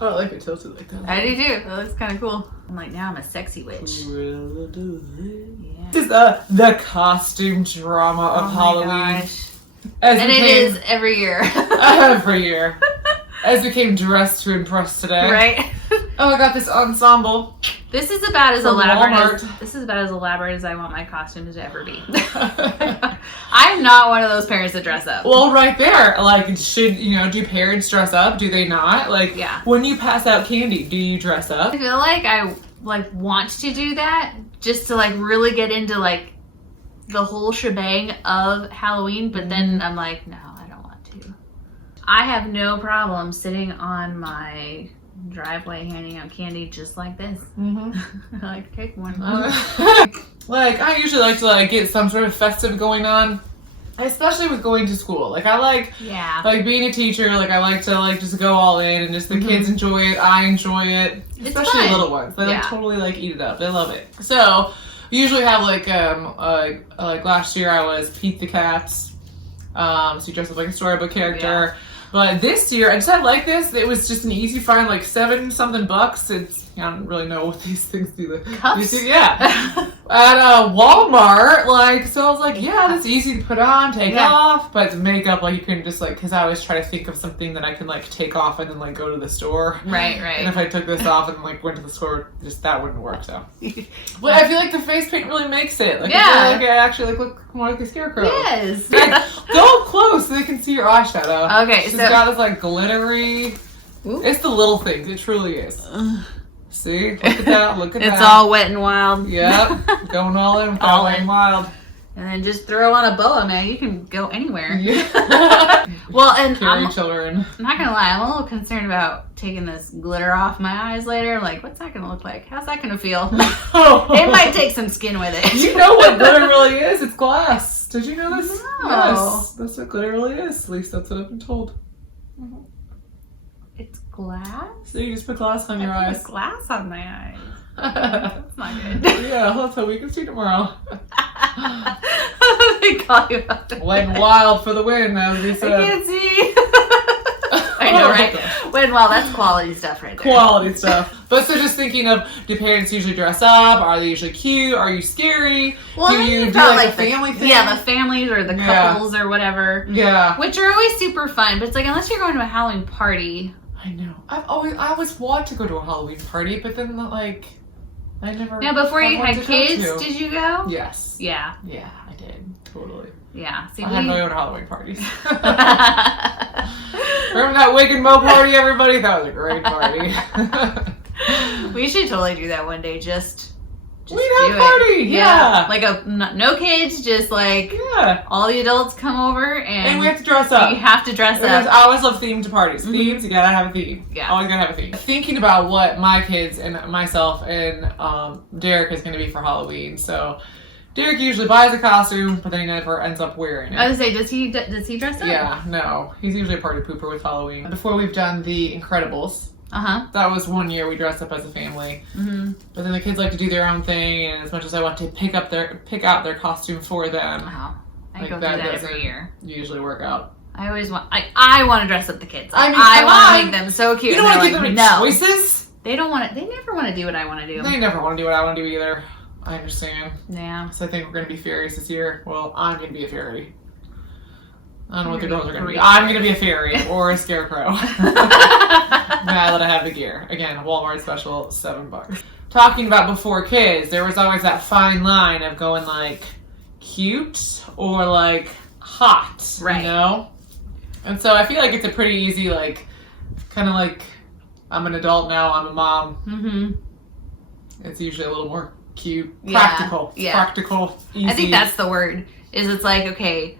Oh, I like it tilted like that. I do too. That looks kind of cool. I'm like, now I'm a sexy witch. Yeah. This is the costume drama of Halloween. My gosh. And it is every year. Every year. As we came dressed to impress today. Right? Oh, I got this ensemble. This is about as elaborate Walmart. as I want my costumes to ever be. I'm not one of those parents that dress up. Well, right there, like, should, do parents dress up? Do they not? Like, yeah. When you pass out candy, do you dress up? I feel like I, want to do that just to, really get into, the whole shebang of Halloween, but then I'm like, no, I don't want to. I have no problem sitting on my driveway handing out candy just like this. Mm-hmm. I like to take one. I usually like to get some sort of festive going on, especially with going to school. I like being a teacher. I like to just go all in and just the kids enjoy it. I enjoy it, especially the little ones. They totally eat it up. They love it. So we usually have like last year I was Pete the Cat. So you dress up like a storybook character. Yeah. But this year, I just had this. It was just an easy find, $7-something bucks. I don't really know what these things do. Cuffs? Yeah. At Walmart. So I was like, yeah, that's easy to put on, take off. But the makeup, you can just, because I always try to think of something that I can, take off and then, go to the store. Right. And if I took this off and, went to the store, just that wouldn't work, so. But I feel like the face paint really makes it. I feel like I actually look more like a Scarecrow. Yes. Go close so they can see your eyeshadow. Okay, She's got this, glittery. Ooh. It's the little things. It truly is. See? Look at that. Look at that. It's all wet and wild. Yep. Going all in. All in wild. And then just throw on a boa, man. You can go anywhere. Yeah. Well, and carry children. I'm not going to lie. I'm a little concerned about taking this glitter off my eyes later. What's that going to look like? How's that going to feel? It might take some skin with it. You know what glitter really is? It's glass. Did you know this? No. Yes. That's what glitter really is. At least that's what I've been told. Mm-hmm. It's glass? So you just put glass on your eyes. Glass on my eyes. That's not good. Yeah, that's how we can see tomorrow. They call you out. Wet and wild for the win, as we said. I can't see. I know, right? Wet and wild, that's quality stuff right there. Quality stuff. But so just thinking of, do parents usually dress up? Are they usually cute? Are you scary? Well, do you do a family thing? Yeah, the families or the couples or whatever. Yeah. Which are always super fun, but it's unless you're going to a Halloween party. I know. I always want to go to a Halloween party, but then I never. Now, before you had kids, did you go? Yes. Yeah. Yeah, I did. Totally. Yeah. See, I had my own Halloween parties. Remember that wig and mo party, everybody? That was a great party. We should totally do that one day. Just we'd have a party. Yeah. No kids, just all the adults come over and we have to dress up. You have to dress up. I always love themed parties. Mm-hmm. Themes, you gotta have a theme. Yeah. Always gotta have a theme. Thinking about what my kids and myself and Derek is gonna be for Halloween. So Derek usually buys a costume, but then he never ends up wearing it. I was gonna say, does he dress up? Yeah, no. He's usually a party pooper with Halloween. Before we've done the Incredibles. That was one year we dressed up as a family. Mm-hmm. But then the kids like to do their own thing, and as much as I want to pick out their costume for them, I go through that every year. Usually work out. I always want. I want to dress up the kids. I want to make them so cute. You don't want to give them any choices. They don't want to. They never want to do what I want to do. They never want to do what I want to do either. I understand. Yeah. So I think we're going to be fairies this year. Well, I'm going to be a fairy. I don't know what the girls are going to be. I'm going to be a fairy or a scarecrow. Now that I have the gear. Again, Walmart special, $7. Talking about before kids, there was always that fine line of going cute or hot, right? You know? And so I feel like it's a pretty easy, kind of I'm an adult now, I'm a mom. Mm-hmm. It's usually a little more cute, practical. Yeah. Practical, easy. I think that's the word. It's okay,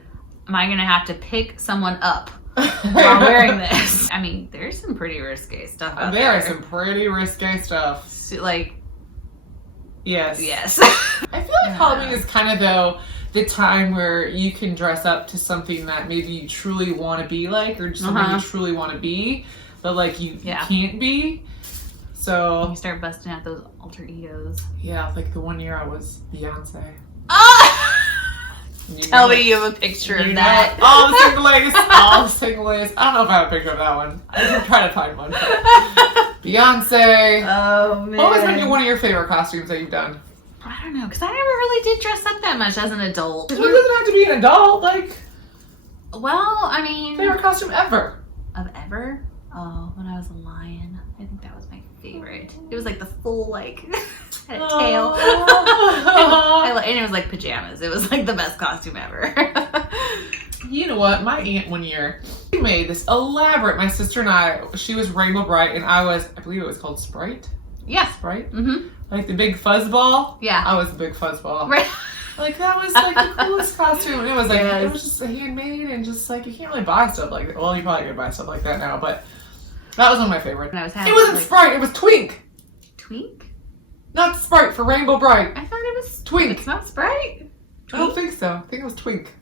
am I going to have to pick someone up while wearing this? I mean, there's some pretty risque stuff out there. There is some pretty risque stuff. Yes. I feel like Halloween is kind of, though, the time where you can dress up to something that maybe you truly want to be or just something you truly want to be, but you can't be. So you start busting out those alter egos. Yeah, the one year I was Beyonce. Tell me you have a picture of that. All the single ladies. All the single ladies. I don't know if I have a picture of that one. I'm trying to find one. Beyonce. Oh, man. What was one of your favorite costumes that you've done? I don't know, because I never really did dress up that much as an adult. It doesn't have to be an adult. Like, well, I mean... Favorite costume ever. Of ever? Oh, when I was a lion. I think that was my favorite. It was like the full, like, had a tail. And it was like pajamas. It was like the best costume ever. You know what? My aunt one year, she made this elaborate, my sister and I, she was Rainbow Bright and I believe it was called Sprite. Yeah. Sprite? Mm-hmm. Like the big fuzzball? Yeah. I was the big fuzzball. Right. Like that was like the coolest costume. And it was like, It was just handmade and just like, you can't really buy stuff like that. Well, you probably could buy stuff like that now, but that was one of my favorites. It wasn't Sprite, it was Twink. Twink? Not Sprite for Rainbow Bright. I thought it was Twink. It's not Sprite? Twink? I don't think so. I think it was Twink.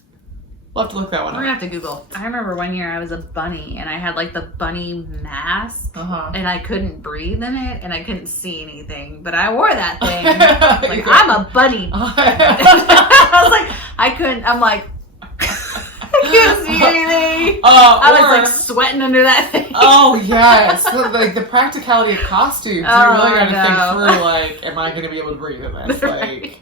We'll have to look that one up. We're gonna have to Google. I remember one year I was a bunny and I had like the bunny mask and I couldn't breathe in it and I couldn't see anything, but I wore that thing. Like, I'm a bunny. I was like, I'm like, I can't see anything. I was like sweating under that thing. Oh yes, so, like the practicality of costumes. You really got to think through. Like, am I going to be able to breathe in this? Like,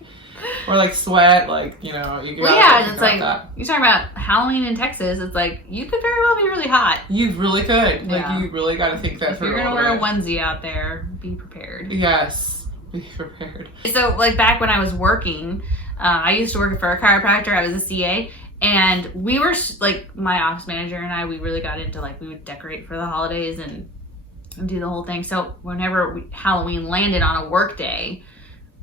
or like sweat. Like, you know, you. Well, yeah, it's like you're talking about Halloween in Texas. It's like you could very well be really hot. You really could. Like, you really got to think that through. If you're gonna wear a onesie out there, be prepared. Yes, be prepared. So, like back when I was working, I used to work for a chiropractor. I was a CA. And we were, like, my office manager and I, we really got into, like, we would decorate for the holidays and do the whole thing. So whenever Halloween landed on a work day,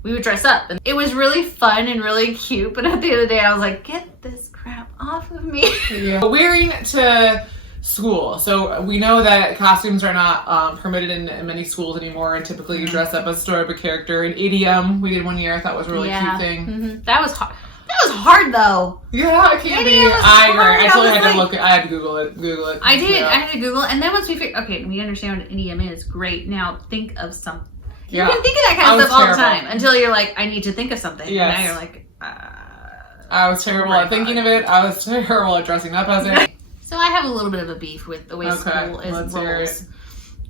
we would dress up. And it was really fun and really cute. But at the end of the day, I was like, get this crap off of me. Yeah. Wearing to school. So we know that costumes are not permitted in many schools anymore. And typically you dress up as a storybook character. An idiom we did one year I thought was a really cute thing. Mm-hmm. That was hard. That was hard though. Yeah, it can be. I agree. I totally had to look. I had to Google it. I did. Yeah. I had to Google, and then once we figured, okay, we understand what an idiom is. Great. Now think of something. You can think of that kind of stuff all the time until you're like, I need to think of something. Yes. And now you're like, I was terrible at thinking of it. I was terrible at dressing up as it. So I have a little bit of a beef with the way school is rolls.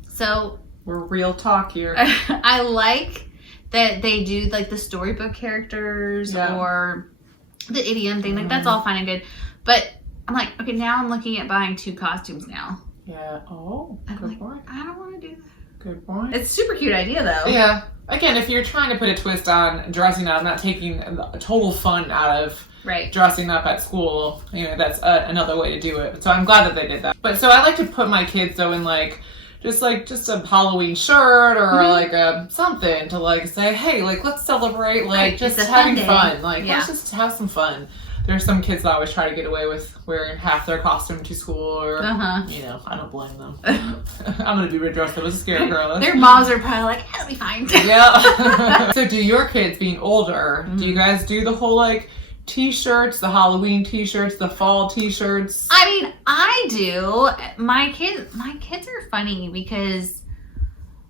So we're real talk here. I like that they do like the storybook characters or the idiom thing, like that's all fine and good, but I'm like, okay, now I'm looking at buying 2 costumes now. Yeah. Oh, good point. I don't want to do that. Good point. It's a super cute idea though. Yeah. Again, if you're trying to put a twist on dressing up, not taking the total fun out of dressing up at school, you know, that's another way to do it. So I'm glad that they did that. But so I like to put my kids though in like just a Halloween shirt or like a something to like say, hey, like let's celebrate, like just having fun. Like let's just have some fun. There's some kids that always try to get away with wearing half their costume to school or, you know, I don't blame them. I'm going to be dressed up as a Scarecrow. Their moms are probably like, it'll be fine. Yeah. So do your kids, being older, do you guys do the whole like T-shirts, the Halloween T-shirts, the fall T-shirts? I mean, I do. My kids are funny because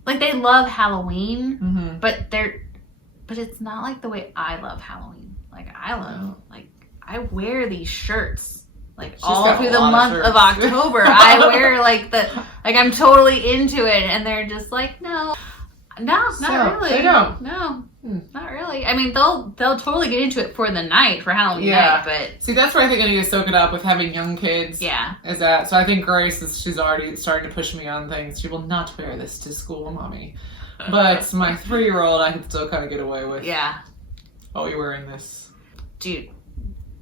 like they love Halloween, but it's not like the way I love Halloween. Like I wear these shirts like all through the month of October. I wear like I'm totally into it, and they're just like, no, not really. They don't. No. Not really. I mean, they'll totally get into it for the night, for Halloween night, but... See, that's where I think I need to soak it up with having young kids. Yeah. Is that... So I think Grace, she's already starting to push me on things. She will not wear this to school, Mommy. But my 3-year-old, I can still kind of get away with. Yeah. Oh, you're wearing this. Dude,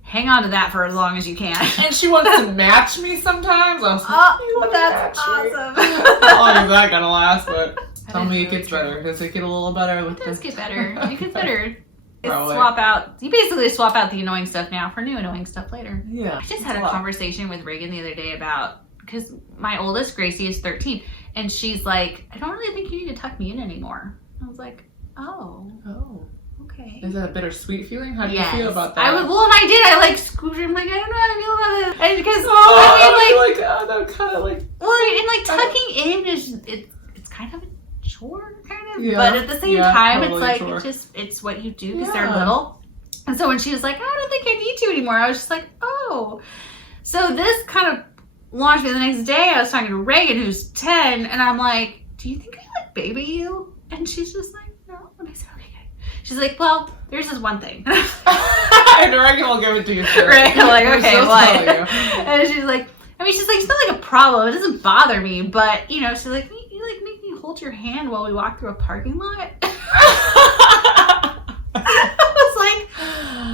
hang on to that for as long as you can. And she wants to match me sometimes. I'm like, that's awesome. How long is that going to last? But... Tell me it gets better. Does it get a little better? It does get better. It gets better. You basically swap out the annoying stuff now for new annoying stuff later. Yeah. I just had a conversation with Reagan the other day about, because my oldest, Gracie, is 13, and she's like, I don't really think you need to tuck me in anymore. I was like, oh. Okay. Is that a bittersweet feeling? How do you feel about that? And I did. I like scooted. I'm like, I don't know how to feel about it. And because that kind of like. Well, and like tucking in is it's kind of a chore, kind of, but at the same time, it's like it's what you do because they're little. And so when she was like, I don't think I need to anymore, I was just like, oh. So this kind of launched me. The next day I was talking to Reagan, who's 10, and I'm like, do you think I like baby you? And she's just like, no. And I said, okay. She's like, well, there's this one thing. And Reagan will give it to you, sure. Right? I'm like, okay, what? And she's like, it's not like a problem. It doesn't bother me, but, she's like, you like make me hold your hand while we walk through a parking lot? I was like,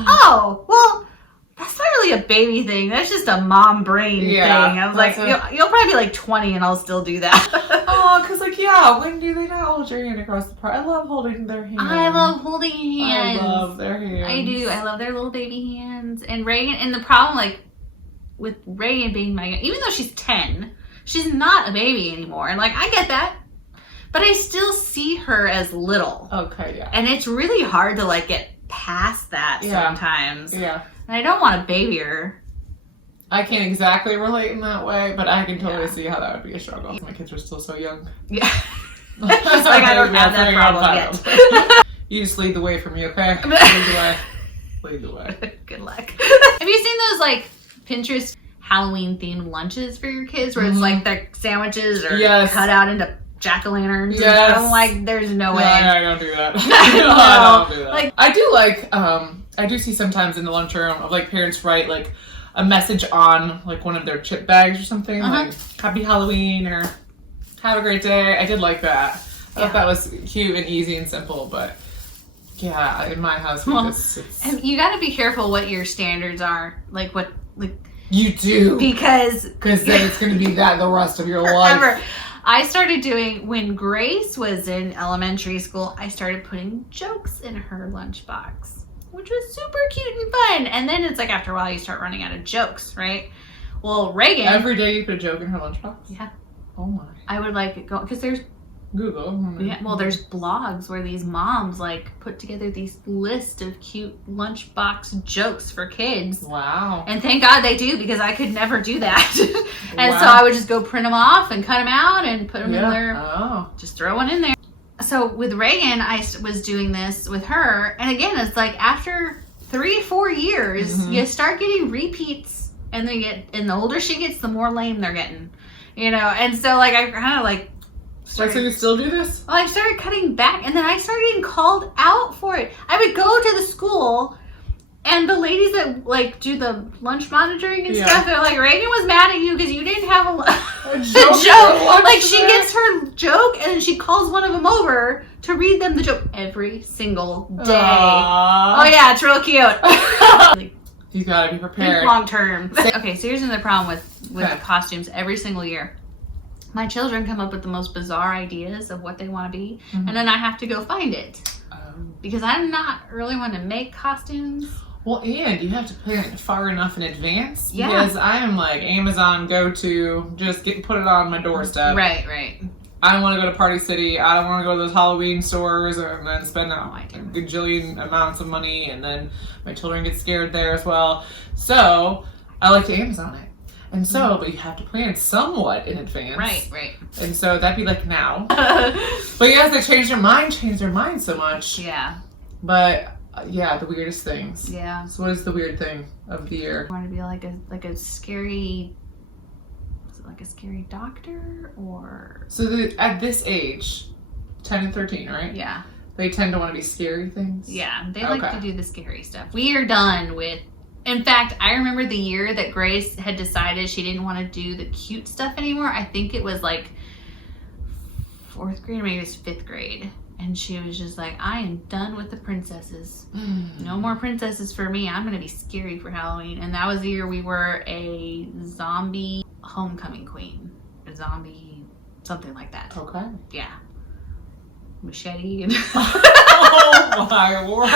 oh, well, that's not really a baby thing. That's just a mom brain thing. I was like, you'll probably be like 20 and I'll still do that. Oh, because when do they not hold your hand across the park? I love holding their hands. I love holding hands. I love their hands. I do. I love their little baby hands. And Reagan, and the problem, like, with Reagan being even though she's 10, she's not a baby anymore. And, like, I get that. But I still see her as little. Okay, yeah. And it's really hard to, like, get past that sometimes. Yeah. And I don't want to baby her. I can't exactly relate in that way, but I can totally see how that would be a struggle. My kids are still so young. Yeah. She's like, I don't have that problem yet. You just lead the way for me, okay? Lead the way. Good luck. Have you seen those, like, Pinterest Halloween-themed lunches for your kids where it's, like, the sandwiches are cut out into jack-o'-lanterns? Yes. I'm like, there's no way. I don't do that. I don't do that. Like, I do see sometimes in the lunchroom of, like, parents write, like, a message on, like, one of their chip bags or something, like, Happy Halloween or Have a great day. I did like that. I thought that was cute and easy and simple, but yeah, in my house, you got to be careful what your standards are. You do. Because then it's going to be that the rest of your life. I started doing, when Grace was in elementary school, I started putting jokes in her lunchbox, which was super cute and fun. And then it's like after a while you start running out of jokes, right? Well, Reagan. Every day you put a joke in her lunchbox? Yeah. Oh my. I would like go, because there's Google. Yeah, well, there's blogs where these moms like put together these list of cute lunchbox jokes for kids. Wow. And thank God they do, because I could never do that. And so I would just go print them off and cut them out and put them in there. Oh. Just throw one in there. So with Reagan, I was doing this with her. And again, it's like after 3-4 years, you start getting repeats, and and the older she gets, the more lame they're getting. And so like I kind of like so you still do this? Well, I started cutting back, and then I started getting called out for it. I would go to the school, and the ladies that like do the lunch monitoring and stuff, they're like, Reagan was mad at you because you didn't have a joke. Like she gets her joke, and then she calls one of them over to read them the joke every single day. Aww. Oh yeah, it's real cute. You gotta be prepared. Long term. Okay, so here's another problem with the costumes every single year. My children come up with the most bizarre ideas of what they want to be, and then I have to go find it. Because I'm not really one to make costumes. Well, and you have to plan far enough in advance. Yeah. Because I am like Amazon go-to, just put it on my doorstep. Right. I don't want to go to Party City. I don't want to go to those Halloween stores and then spend a gajillion amounts of money, and then my children get scared there as well. So I like to Amazon it. And so, but you have to plan somewhat in advance. Right. And so that'd be like now. But yes, they change their mind so much. Yeah. But the weirdest things. Yeah. So what is the weird thing of the year? I want to be like a scary, is it like a scary doctor or? So at this age, 10 and 13, right? Yeah. They tend to want to be scary things? Yeah, they like to do the scary stuff. We are done with. In fact, I remember the year that Grace had decided she didn't want to do the cute stuff anymore. I think it was like 4th grade, or maybe it was 5th grade. And she was just like, I am done with the princesses. No more princesses for me. I'm going to be scary for Halloween. And that was the year we were a zombie homecoming queen. A zombie, something like that. Okay. Yeah. Machete and oh my word.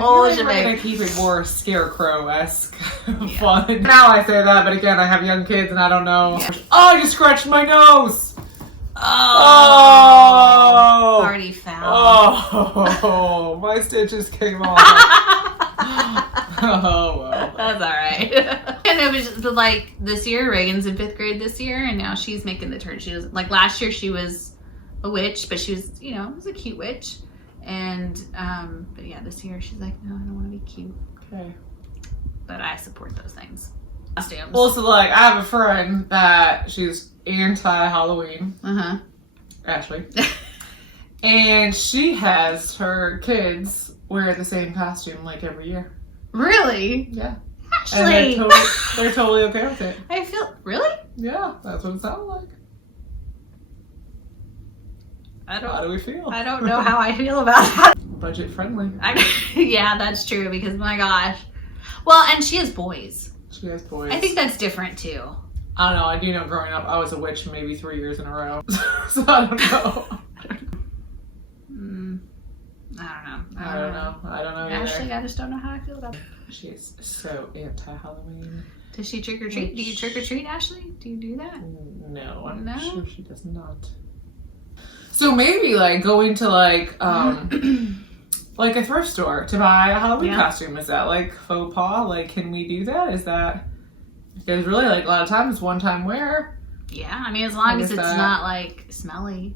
We're gonna keep it more Scarecrow-esque fun. Now I say that, but again, I have young kids and I don't know. Yeah. Oh, I just scratched my nose. Oh. Party foul. Oh, my stitches came off. Oh well. That's all right. And it was just like this year, Reagan's in 5th grade this year, and now she's making the turn. She was like last year she was a witch, but she was, it was a cute witch. And but yeah, this year she's like, no, I don't want to be cute. Okay. But I support those things. Costumes. Also, like, I have a friend that she's anti-Halloween. Ashley. And she has her kids wear the same costume like every year. Really? Yeah. Ashley! And they're totally okay with it. I feel... Really? Yeah, that's what it sounded like. How do we feel? I don't know how I feel about that. Budget friendly. Yeah, that's true, because my gosh. Well, and she has boys. She has boys. I think that's different too. I don't know. I do know growing up, I was a witch maybe 3 years in a row. So I don't know. I don't know. I don't know either. Actually, I just don't know how I feel about it. She is so anti-Halloween. Does she trick or treat? Do you trick or treat, Ashley? Do you do that? No, I'm sure she does not. So maybe like going to like like a thrift store to buy a Halloween costume. Is that like faux pas? Like, can we do that? Is that, because really like a lot of times it's one time wear. Yeah, I mean, as long as it's not like smelly.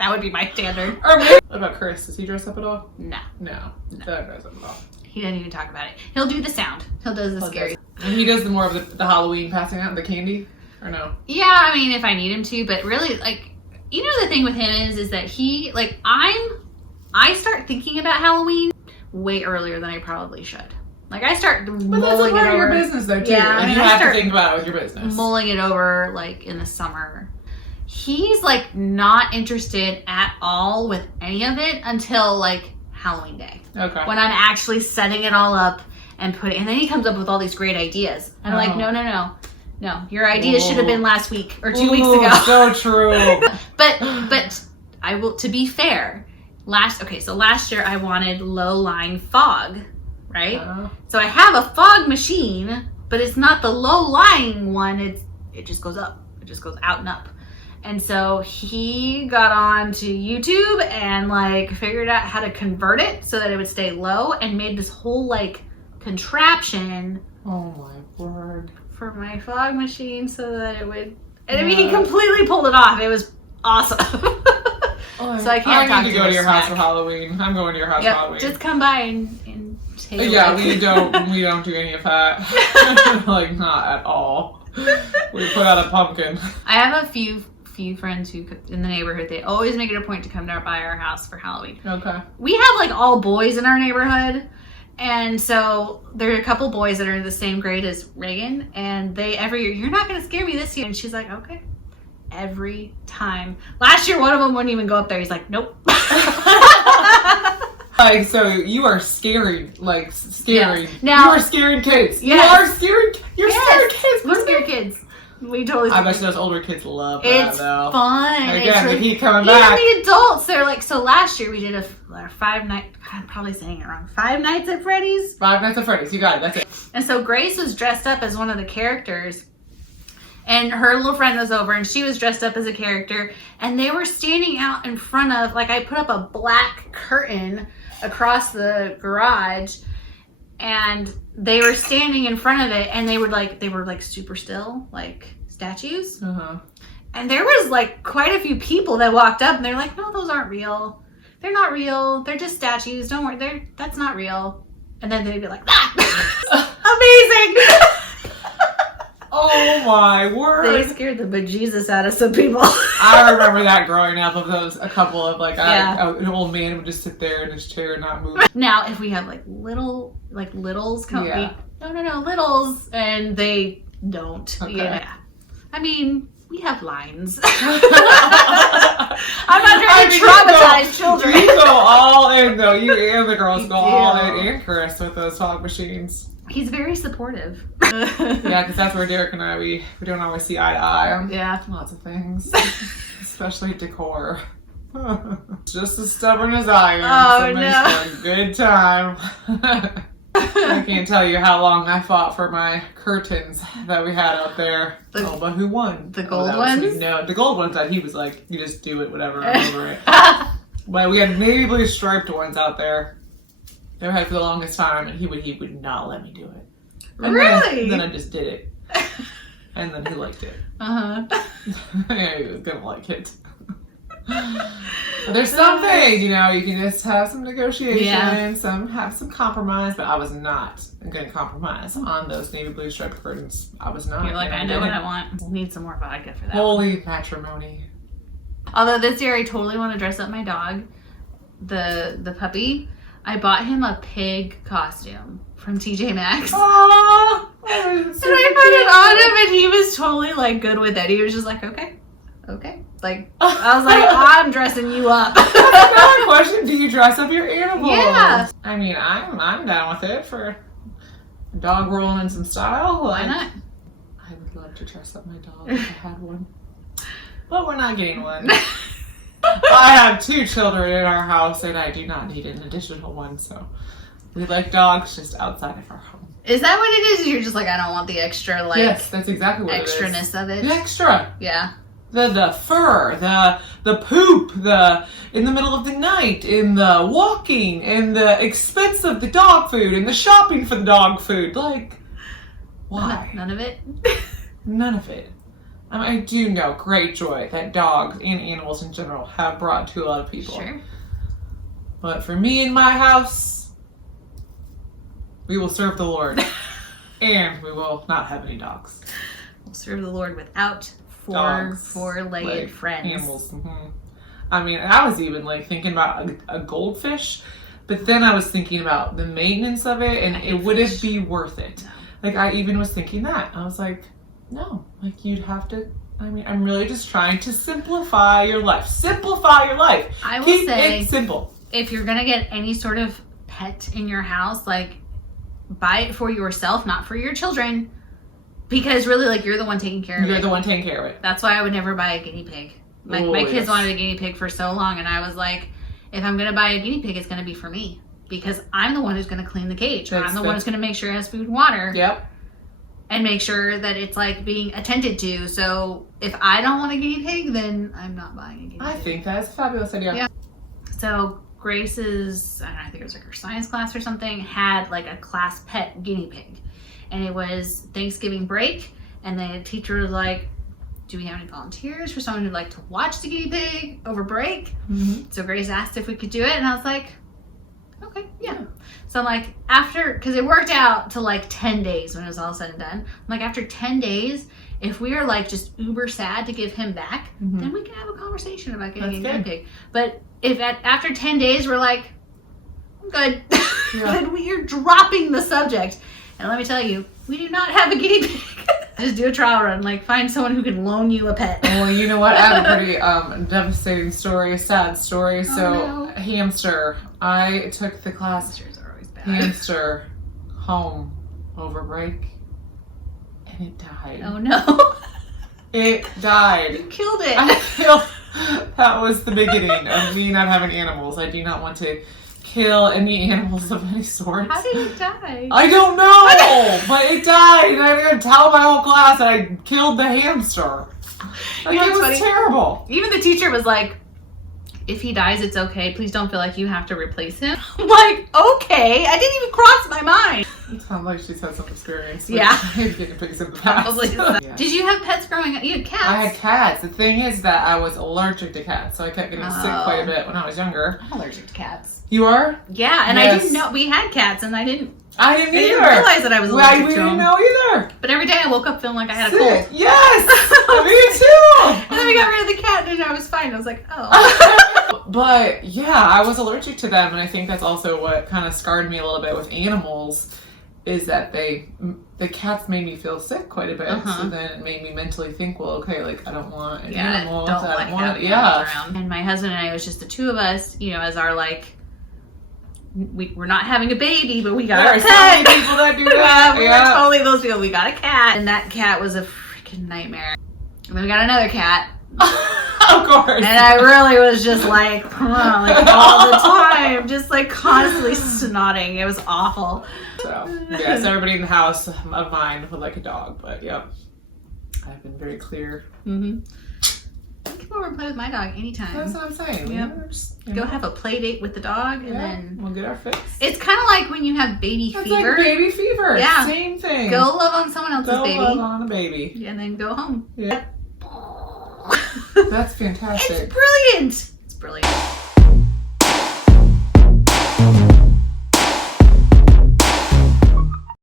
That would be my standard. Or maybe, what about Chris? Does he dress up at all? No. Doesn't dress up at all. He doesn't even talk about it. He'll do the sound. He'll do the scary. And he does the more of the Halloween passing out, the candy, or no? Yeah, I mean, if I need him to, but really, like, you know, the thing with him is that he, like, I start thinking about Halloween way earlier than I probably should. Like, I start mulling it over. But that's a part of your business, though, too. Yeah, like, you have to think about it with your business. Mulling it over, like, in the summer. He's, like, not interested at all with any of it until, like, Halloween day. Okay. When I'm actually setting it all up and then he comes up with all these great ideas. And I'm like, no, your ideas should have been last week or 2 weeks ago. So true. but I will, to be fair, last year I wanted low line fog, right? So I have a fog machine, but it's not the low lying one. It just goes up. It just goes out and up. And so he got on to YouTube and like figured out how to convert it so that it would stay low and made this whole like contraption. Oh my word. For my fog machine so that it would, and I mean, he completely pulled it off. It was awesome. So I can't I need to go to your house for Halloween. I'm going to your house for Halloween. Just come by and take a look. We don't do any of that. Like, not at all. We put out a pumpkin. I have a few friends who in the neighborhood, they always make it a point to come by our house for Halloween. Okay. We have like all boys in our neighborhood, and so there are a couple boys that are in the same grade as Reagan, and they every year, you're not going to scare me this year, and she's like, okay. Every time. Last year, one of them wouldn't even go up there. He's like, nope. Like, so you are scary, like scary. Yeah. Now, you are scaring kids. Yes. You're scaring kids. We're scared kids. We totally. I bet those older kids love that, it's though. Fun. Again, they keep coming back. Even the adults, they're like, so last year we did a 5-night, I'm probably saying it wrong, 5 Nights at Freddy's? 5 Nights at Freddy's, you got it, that's it. And so Grace was dressed up as one of the characters, and her little friend was over, and she was dressed up as a character, and they were standing out in front of, like, I put up a black curtain across the garage, and they were standing in front of it, and they were like super still, like statues. And there was like quite a few people that walked up, and they're like, no, those aren't real. They're not real. They're just statues. Don't worry. That's not real. And then they'd be like, amazing. Oh my word. They scared the bejesus out of some people. I remember that growing up, of those, a couple of like, an old man would just sit there in his chair and not move. Now, if we have like littles come, no, littles, and they don't. Okay. Yeah. I mean, we have lines. I'm not trying to traumatize children. You go all in, though. You and the girls go all in, and Chris with those fog machines. He's very supportive. Yeah, because that's where Derek and I, we don't always see eye to eye on lots of things, especially decor. Just as stubborn as I am. For a good time. I can't tell you how long I fought for my curtains that we had up there. But who won? The gold ones? No, the gold ones, he was like, you just do it, whatever, I'm over it. But we had navy blue striped ones out there. They had for the longest time, and he would not let me do it. And really? Then I just did it. And then he liked it. Yeah, he was gonna like it. There's some things, you know, you can just have some negotiation, have some compromise, but I was not going to compromise on those navy blue striped curtains. I was not. You're like, I know what I want. We'll need some more vodka for that. Holy matrimony. Although this year I totally want to dress up my dog, the puppy. I bought him a pig costume from TJ Maxx. Aww, and I put it on him and he was totally like good with it. He was just like, okay. Like, I was like, I'm dressing you up. That's another question. Do you dress up your animals? Yeah. I mean, I'm down with it for a dog rolling in some style. Why not? I would love to dress up my dog if I had one. But we're not getting one. I have 2 children in our house and I do not need an additional one, so we like dogs just outside of our home. Is that what it is? You're just like, I don't want the extra, like... Yes, that's exactly what extraness it is. of it? The extra. Yeah. The fur, the poop, in the middle of the night, in the walking, in the expense of the dog food, in the shopping for the dog food. Like, why? None of it? None of it. I mean, I do know great joy that dogs and animals in general have brought to a lot of people. Sure. But for me in my house, we will serve the Lord. And we will not have any dogs. We'll serve the Lord without four-legged friends. Animals. Mm-hmm. I mean, I was even like thinking about a goldfish, but then I was thinking about the maintenance of it, and it wouldn't be worth it. No. Like, I even was thinking that. I was like, no, like you'd have to. I mean, I'm really just trying to simplify your life. Simplify your life. I will Keep say, it simple. If you're gonna get any sort of pet in your house, like buy it for yourself, not for your children. Because really, like, you're the one taking care of it. You're the one taking care of it. That's why I would never buy a guinea pig. Like, my kids wanted a guinea pig for so long, and I was like, if I'm going to buy a guinea pig, it's going to be for me. Because I'm the one who's going to clean the cage. I'm the one who's going to make sure it has food and water. Yep. And make sure that it's, like, being attended to. So, if I don't want a guinea pig, then I'm not buying a guinea pig. I think that's a fabulous idea. Yeah. So, Grace's, I don't know, I think it was, like, her science class or something, had, like, a class pet guinea pig. And it was Thanksgiving break, and the teacher was like, do we have any volunteers for someone who'd like to watch the guinea pig over break? Mm-hmm. So Grace asked if we could do it, and I was like, okay, yeah. So I'm like, because it worked out to like 10 days when it was all said and done. I'm like, after 10 days, if we are like just uber sad to give him back, then we can have a conversation about getting a guinea pig. But if after 10 days we're like, I'm good, then we are dropping the subject. And let me tell you, we do not have a guinea pig. Just do a trial run. Like, find someone who can loan you a pet. Well, you know what? I have a pretty devastating story, a sad story. Hamster. I took the class Hamsters are always bad. Hamster home over break, and it died. Oh, no. It died. You killed it. I feel that was the beginning of me not having animals. I do not want to kill any animals of any sort. How did it die? I don't know, but it died, and I didn't tell my whole class that I killed the hamster. Like, it was funny? Terrible. Even the teacher was like, if he dies, it's okay. Please don't feel like you have to replace him. I'm like, okay. I didn't even cross my mind. It sounds like she's had some experience. Yeah. Getting pigs in the past. Yeah. Did you have pets growing up? You had cats? I had cats. The thing is that I was allergic to cats, so I kept getting sick quite a bit when I was younger. I'm allergic to cats. You are? Yeah, and yes. I didn't know we had cats, and I didn't either. I didn't realize that I was allergic to them. We didn't know either. But every day I woke up feeling like I had a cold. Yes! Me too! And then we got rid of the cat, and I was fine. I was like, oh. But yeah, I was allergic to them, and I think that's also what kind of scarred me a little bit with animals, is that the cats made me feel sick quite a bit. So then it made me mentally think, well, okay, like I don't want an animal. I don't want around. And my husband and I, it was just the two of us, you know, as our like, we're not having a baby, but we got a pet. There are so many people that do that. We're totally those people. We got a cat, and that cat was a freaking nightmare. And then we got another cat. Of course. And I really was just like all the time, just like constantly snotting. It was awful. So, yes, everybody in the house of mine would like a dog, but yep. I've been very clear. Mm-hmm. Come over and play with my dog anytime. That's what I'm saying. Yep. Go have a play date with the dog, and then we'll get our fix. It's kind of like when you have baby fever. It's like baby fever. Yeah. Same thing. Go love on someone else's baby. Go love on a baby. And then go home. Yeah. That's fantastic. It's brilliant. It's brilliant.